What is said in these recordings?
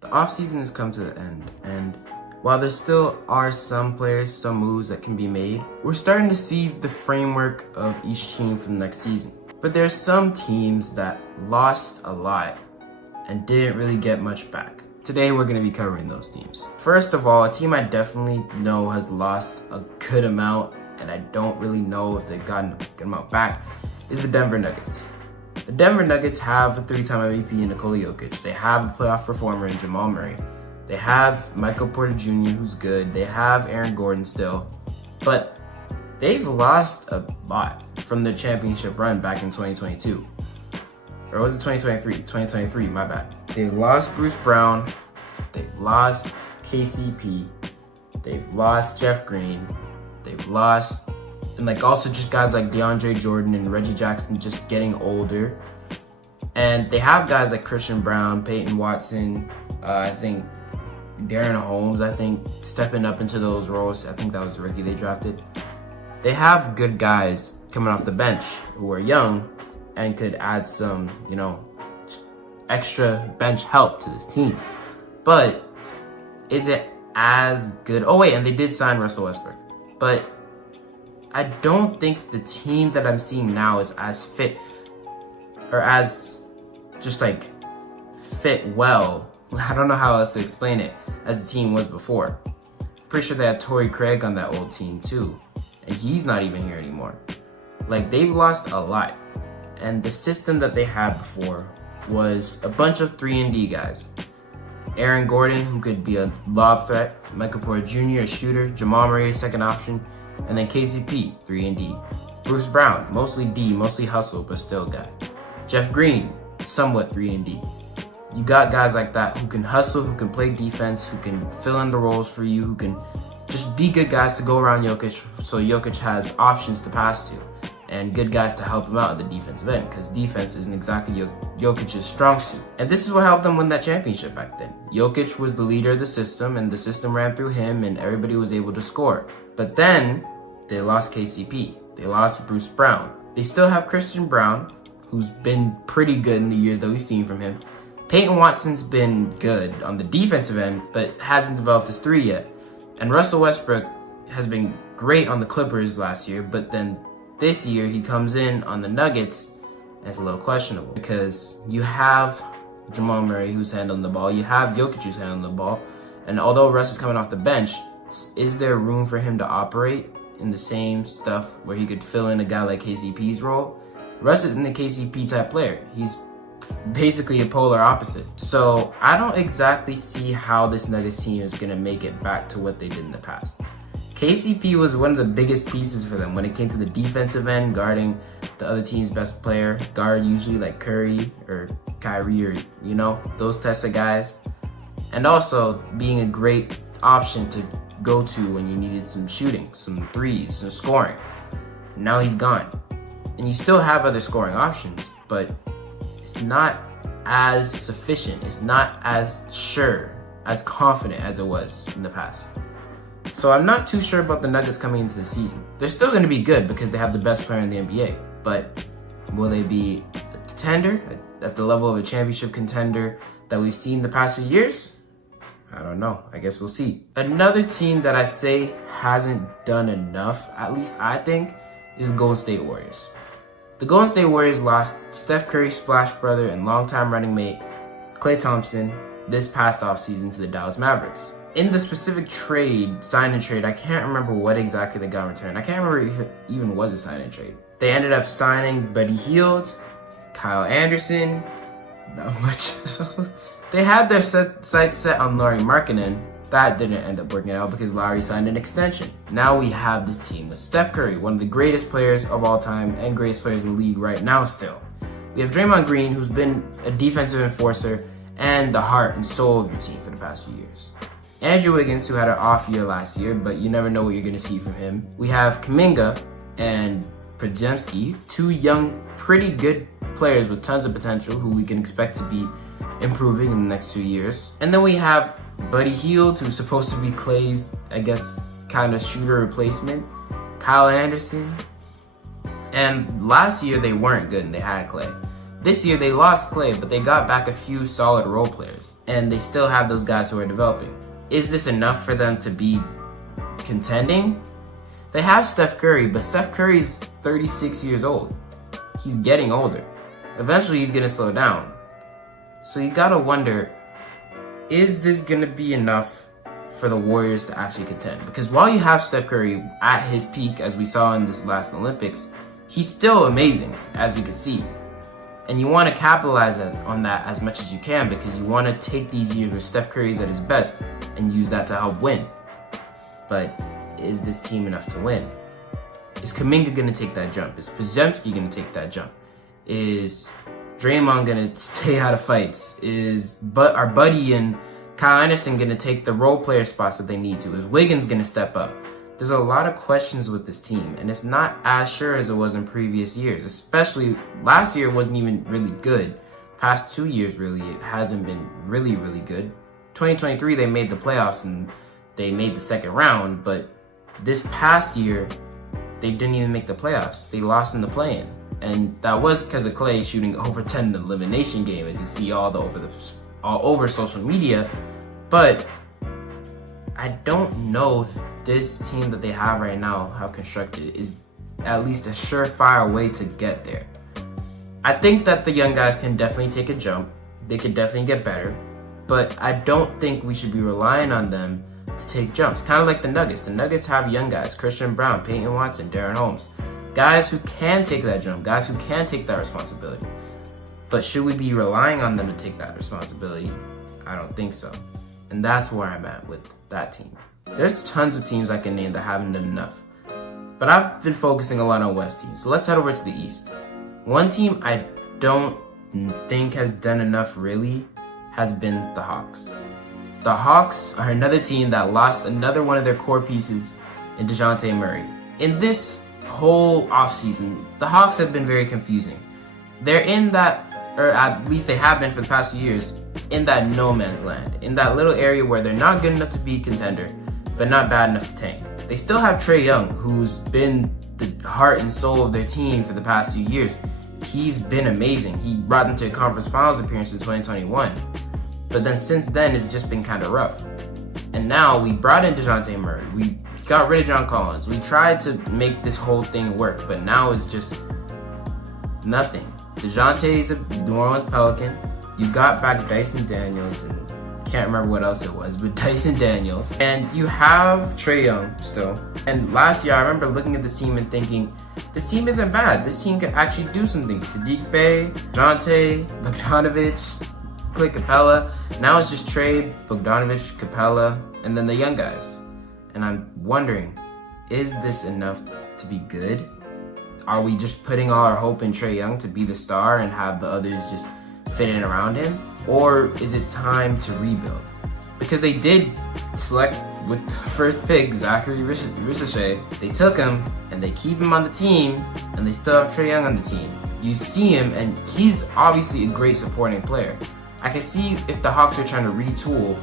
The offseason has come to the end, and while there still are some players, some moves that can be made, we're starting to see the framework of each team for the next season. But there's some teams that lost a lot and didn't really get much back. Today we're going to be covering those teams. First of all, a team I definitely know has lost a good amount, and I don't really know if they've gotten a good amount back, is the Denver Nuggets. The Denver Nuggets have a 3-time MVP in Nikola Jokic. They have a playoff performer in Jamal Murray. They have Michael Porter Jr., who's good. They have Aaron Gordon still. But they've lost a lot from their championship run back in 2022. Or was it 2023? 2023, my bad. They lost Bruce Brown. They've lost KCP. They've lost Jeff Green. They've lost... And also just guys like DeAndre Jordan and Reggie Jackson just getting older. And they have guys like Christian Brown, Peyton Watson, I think Darren Holmes, stepping up into those roles. I think that was the rookie they drafted. They have good guys coming off the bench who are young and could add some, extra bench help to this team. But is it as good? Oh wait, and they did sign Russell Westbrook. But I don't think the team that I'm seeing now is as fit or as just fit well. I don't know how else to explain it as the team was before. Pretty sure they had Torrey Craig on that old team too, and he's not even here anymore. They've lost a lot, and the system that they had before was a bunch of 3-and-D guys. Aaron Gordon, who could be a lob threat, Michael Porter Jr., a shooter, Jamal Murray, second option, and then KCP, 3-and-D. Bruce Brown, mostly D, mostly hustle, but still guy. Jeff Green, somewhat 3-and-D. You got guys like that who can hustle, who can play defense, who can fill in the roles for you, who can just be good guys to go around Jokic so Jokic has options to pass to, and good guys to help him out in the defensive end, because defense isn't exactly Jokic's strong suit. And this is what helped them win that championship back then. Jokic was the leader of the system, and the system ran through him, and everybody was able to score. But then, they lost KCP. They lost Bruce Brown. They still have Christian Brown, who's been pretty good in the years that we've seen from him. Peyton Watson's been good on the defensive end, but hasn't developed his 3 yet. And Russell Westbrook has been great on the Clippers last year, but then this year he comes in on the Nuggets and it's a little questionable, because you have Jamal Murray who's handling the ball, you have Jokic who's handling the ball, and although Russ is coming off the bench, is there room for him to operate in the same stuff where he could fill in a guy like KCP's role? Russ isn't a KCP type player. He's basically a polar opposite. So I don't exactly see how this Nuggets team is going to make it back to what they did in the past. KCP was one of the biggest pieces for them when it came to the defensive end, guarding the other team's best player, guard usually like Curry or Kyrie or, those types of guys. And also being a great option to go to when you needed some shooting, some threes, some scoring. Now he's gone. And you still have other scoring options, but it's not as sufficient. It's not as sure, as confident as it was in the past. So I'm not too sure about the Nuggets coming into the season. They're still going to be good because they have the best player in the NBA. But will they be a contender at the level of a championship contender that we've seen the past few years? I don't know. I guess we'll see. Another team that I say hasn't done enough, at least I think, is the Golden State Warriors. The Golden State Warriors lost Steph Curry's splash brother and longtime running mate, Klay Thompson, this past offseason to the Dallas Mavericks. In the specific sign and trade, I can't remember what exactly they got in return. I can't remember if it even was a sign and trade. They ended up signing Buddy Hield, Kyle Anderson, not much else. They had their sights set on Lauri Markkanen. That didn't end up working out because Lauri signed an extension. Now we have this team with Steph Curry, one of the greatest players of all time and greatest players in the league right now still. We have Draymond Green, who's been a defensive enforcer and the heart and soul of your team for the past few years. Andrew Wiggins, who had an off year last year, but you never know what you're going to see from him. We have Kuminga and Podziemski, 2 young, pretty good players with tons of potential who we can expect to be improving in the next 2 years. And then we have Buddy Hield, who's supposed to be Klay's, kind of shooter replacement. Kyle Anderson. And last year they weren't good and they had Klay. This year they lost Clay, but they got back a few solid role players, and they still have those guys who are developing. Is this enough for them to be contending? They have Steph Curry, but Steph Curry's 36 years old. He's getting older. Eventually he's gonna slow down. So you gotta wonder, is this gonna be enough for the Warriors to actually contend? Because while you have Steph Curry at his peak, as we saw in this last Olympics, he's still amazing, as we can see. And you want to capitalize on that as much as you can, because you want to take these years where Steph Curry's at his best and use that to help win. But is this team enough to win? Is Kuminga going to take that jump? Is Podziemski going to take that jump? Is Draymond going to stay out of fights? Is our Buddy and Kyle Anderson going to take the role player spots that they need to? Is Wiggins going to step up? There's a lot of questions with this team, and it's not as sure as it was in previous years. Especially last year wasn't even really good. Past 2 years, really, it hasn't been really, really good. 2023, they made the playoffs and they made the second round, but this past year, they didn't even make the playoffs. They lost in the play-in, and that was because of Clay shooting over 10 in the elimination game, as you see all over social media. But I don't know if this team that they have right now, how constructed, is at least a surefire way to get there. I think that the young guys can definitely take a jump. They can definitely get better. But I don't think we should be relying on them to take jumps. Kind of like the Nuggets. The Nuggets have young guys, Christian Brown, Peyton Watson, Darren Holmes. Guys who can take that jump, guys who can take that responsibility. But should we be relying on them to take that responsibility? I don't think so. And that's where I'm at with that team. There's tons of teams I can name that haven't done enough. But I've been focusing a lot on West teams. So let's head over to the East. One team I don't think has done enough really has been the Hawks. The Hawks are another team that lost another one of their core pieces in DeJounte Murray. In this whole offseason, the Hawks have been very confusing. They're in that, or at least they have been for the past few years, in that no man's land. In that little area where they're not good enough to be a contender, but not bad enough to tank. They still have Trae Young, who's been the heart and soul of their team for the past few years. He's been amazing. He brought them to a conference finals appearance in 2021. But then since then, it's just been kind of rough. And now we brought in DeJounte Murray. We got rid of John Collins. We tried to make this whole thing work, but now it's just nothing. DeJounte's a New Orleans Pelican. You got back Dyson Daniels, and can't remember what else it was, but Dyson Daniels. And you have Trae Young still. And last year, I remember looking at this team and thinking, this team isn't bad. This team could actually do something. Saddiq Bey, DeJounte, Bogdanovich, Clint Capella. Now it's just Trae, Bogdanovich, Capella, and then the young guys. And I'm wondering, is this enough to be good? Are we just putting all our hope in Trae Young to be the star and have the others just fit in around him? Or is it time to rebuild? Because they did select with the first pick, Zachary Ricochet. They took him and they keep him on the team, and they still have Trae Young on the team. You see him, and he's obviously a great supporting player. I can see if the Hawks are trying to retool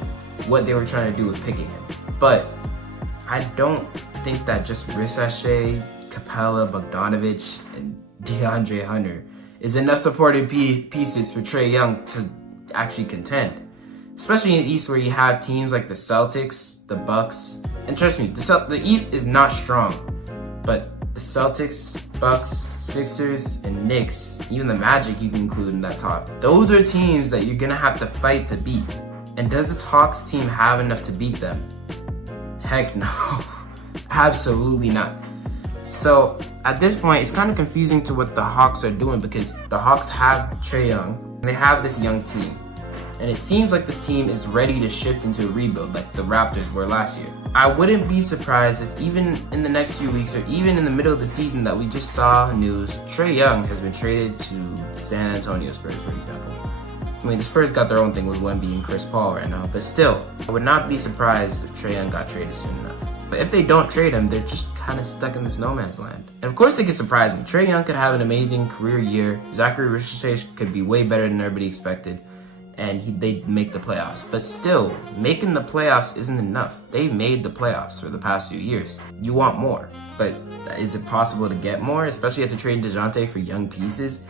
what they were trying to do with picking him. But I don't think that just Ricochet, Capella, Bogdanovich, and DeAndre Hunter is enough supporting pieces for Trae Young to actually contend. Especially in the East, where you have teams like the Celtics, the Bucks, and trust me, the East is not strong, but the Celtics, Bucks, Sixers, and Knicks, even the Magic you can include in that top. Those are teams that you're gonna have to fight to beat. And does this Hawks team have enough to beat them? Heck no. Absolutely not. So at this point, it's kind of confusing to what the Hawks are doing, because the Hawks have Trae Young, and they have this young team. And it seems like this team is ready to shift into a rebuild like the Raptors were last year. I wouldn't be surprised if even in the next few weeks, or even in the middle of the season that we just saw news, Trae Young has been traded to San Antonio Spurs, for example. I mean, the Spurs got their own thing with Wemby and Chris Paul right now, but still, I would not be surprised if Trae Young got traded soon enough. But if they don't trade him, they're just kind of stuck in this no man's land. And of course, they could surprise me. Trae Young could have an amazing career year. Zachary Ricochet could be way better than everybody expected, and they'd make the playoffs. But still, making the playoffs isn't enough. They made the playoffs for the past few years. You want more. But is it possible to get more? Especially after trading DeJounte for young pieces?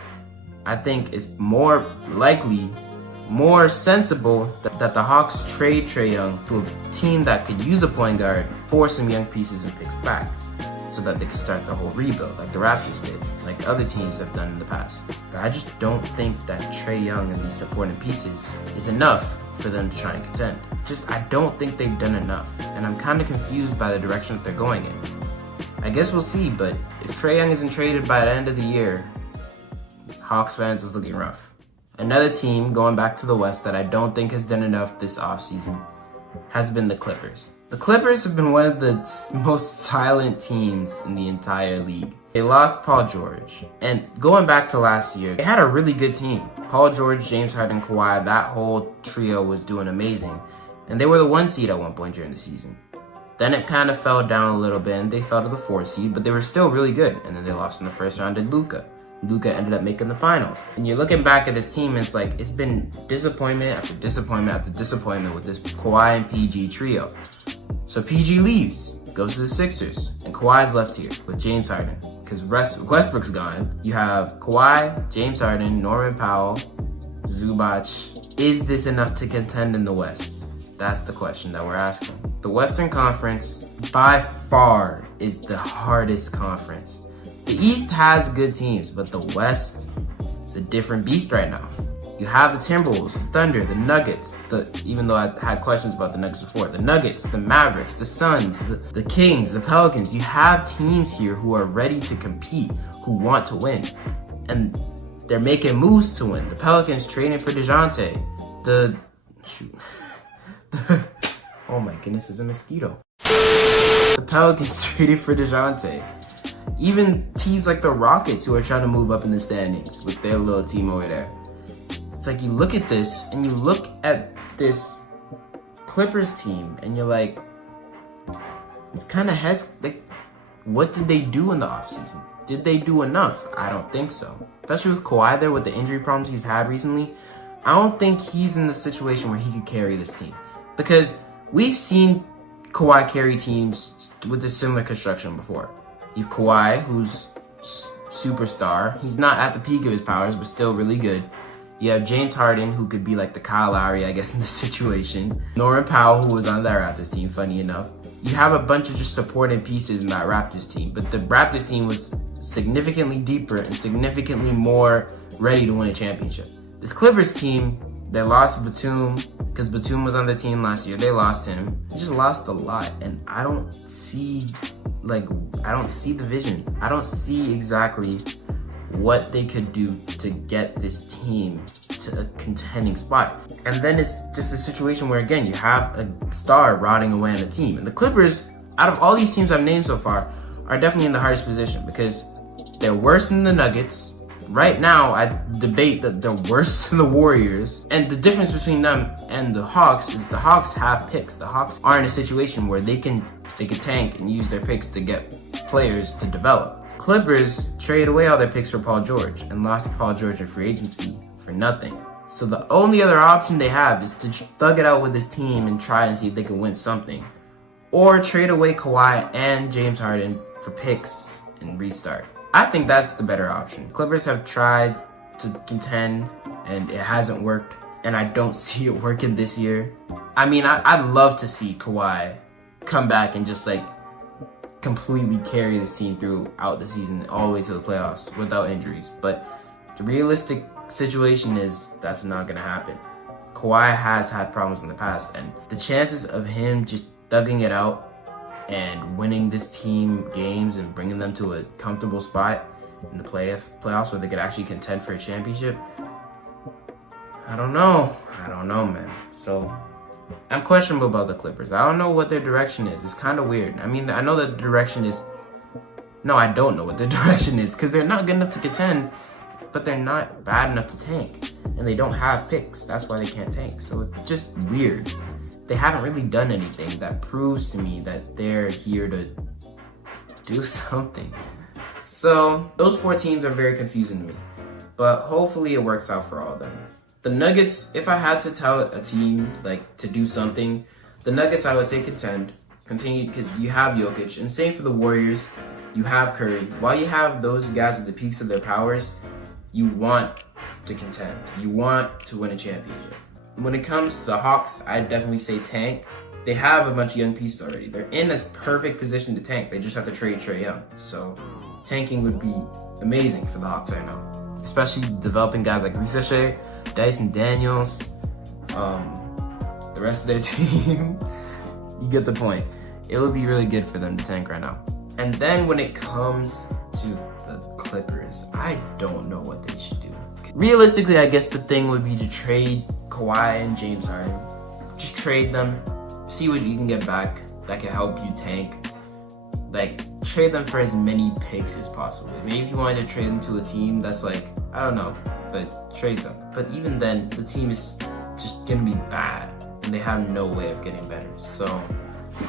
I think it's more likely, more sensible that the Hawks trade Trae Young to a team that could use a point guard for some young pieces and picks back, so that they could start the whole rebuild like the Raptors did, like other teams have done in the past. But I just don't think that Trae Young and these supporting pieces is enough for them to try and contend. I don't think they've done enough, and I'm kind of confused by the direction that they're going in. I guess we'll see, but if Trae Young isn't traded by the end of the year, Hawks fans is looking rough. Another team, going back to the West, that I don't think has done enough this offseason has been the Clippers. The Clippers have been one of the most silent teams in the entire league. They lost Paul George, and going back to last year, they had a really good team. Paul George, James Harden, Kawhi, that whole trio was doing amazing, and they were the 1 seed at one point during the season. Then it kind of fell down a little bit, and they fell to the 4 seed, but they were still really good, and then they lost in the first round to Luka. Luka ended up making the finals. And you're looking back at this team, it's like it's been disappointment after disappointment after disappointment with this Kawhi and PG trio. So PG leaves, goes to the Sixers, and Kawhi's left here with James Harden. Because Westbrook's gone. You have Kawhi, James Harden, Norman Powell, Zubac. Is this enough to contend in the West? That's the question that we're asking. The Western Conference, by far, is the hardest conference. The East has good teams, but the West is a different beast right now. You have the Timberwolves, the Thunder, the Nuggets, even though I had questions about the Nuggets before, the Nuggets, the Mavericks, the Suns, the Kings, the Pelicans. You have teams here who are ready to compete, who want to win. And they're making moves to win. The Pelicans trading for DeJounte. Oh my goodness, it's a mosquito. The Pelicans traded for DeJounte. Even teams like the Rockets, who are trying to move up in the standings with their little team over there. It's like you look at this and you look at this Clippers team and you're like, it's kind of like, what did they do in the offseason? Did they do enough? I don't think so. Especially with Kawhi there, with the injury problems he's had recently. I don't think he's in the situation where he could carry this team. Because we've seen Kawhi carry teams with a similar construction before. You have Kawhi, who's superstar. He's not at the peak of his powers, but still really good. You have James Harden, who could be like the Kyle Lowry, I guess, in this situation. Norman Powell, who was on that Raptors team, funny enough. You have a bunch of just supporting pieces in that Raptors team, but the Raptors team was significantly deeper and significantly more ready to win a championship. This Clippers team, they lost Batum, because Batum was on the team last year. They lost him. They just lost a lot, and I don't see the vision. I don't see exactly what they could do to get this team to a contending spot. And then it's just a situation where, again, you have a star rotting away on the team. And the Clippers, out of all these teams I've named so far, are definitely in the hardest position because they're worse than the Nuggets. Right now, I debate that they're worse than the Warriors. And the difference between them and the Hawks is the Hawks have picks. The Hawks are in a situation where they can tank and use their picks to get players to develop. Clippers trade away all their picks for Paul George and lost Paul George in free agency for nothing. So the only other option they have is to thug it out with this team and try and see if they can win something. Or trade away Kawhi and James Harden for picks and restart. I think that's the better option. Clippers have tried to contend and it hasn't worked. And I don't see it working this year. I mean, I'd love to see Kawhi come back and just completely carry this team throughout the season all the way to the playoffs without injuries. But the realistic situation is that's not going to happen. Kawhi has had problems in the past, and the chances of him just thugging it out and winning this team games and bringing them to a comfortable spot in the playoffs where they could actually contend for a championship, I don't know, man. So I'm questionable about the Clippers. I don't know what their direction is. It's kind of weird. I mean, I know that the direction is... No, I don't know what their direction is because they're not good enough to contend, but they're not bad enough to tank. And they don't have picks. That's why they can't tank. So it's just weird. They haven't really done anything that proves to me that they're here to do something. So those 4 teams are very confusing to me. But hopefully it works out for all of them. The Nuggets, if I had to tell a team to do something, the Nuggets I would say continue because you have Jokic, and same for the Warriors, you have Curry. While you have those guys at the peaks of their powers, you want to contend. You want to win a championship. When it comes to the Hawks, I'd definitely say tank. They have a bunch of young pieces already. They're in a perfect position to tank. They just have to trade Trae Young. So tanking would be amazing for the Hawks right now. Especially developing guys like Ricochet, Dyson Daniels, the rest of their team. You get the point. It would be really good for them to tank right now. And then when it comes to the Clippers, I don't know what they should do. Realistically, I guess the thing would be to trade Kawhi and James Harden. Just trade them, see what you can get back that can help you tank. Like, trade them for as many picks as possible. Maybe if you wanted to trade them to a team that's like, I don't know, but trade them. But even then, the team is just gonna be bad, and they have no way of getting better. So,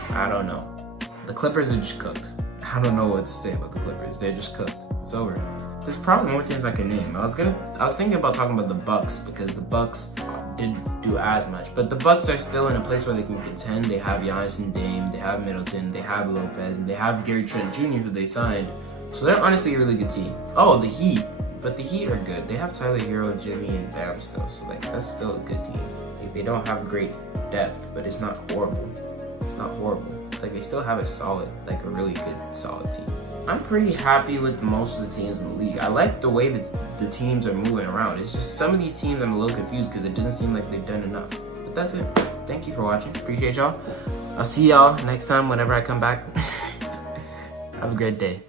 I don't know. The Clippers are just cooked. I don't know what to say about the Clippers. They're just cooked. It's over. There's probably more teams I could name. I was thinking about talking about the Bucks because the Bucks didn't do as much, but the Bucks are still in a place where they can contend. They have Giannis and Dame, they have Middleton, they have Lopez, and they have Gary Trent Jr. who they signed. So they're honestly a really good team. Oh, the Heat. But the Heat are good. They have Tyler Hero, Jimmy, and Bam still. So like that's still a good team. Like, they don't have great depth, but it's not horrible. It's not horrible. Like they still have a solid, like a really good solid team. I'm pretty happy with most of the teams in the league. I like the way that the teams are moving around. It's just some of these teams I'm a little confused because it doesn't seem like they've done enough. But that's it. Thank you for watching. Appreciate y'all. I'll see y'all next time whenever I come back. Have a great day.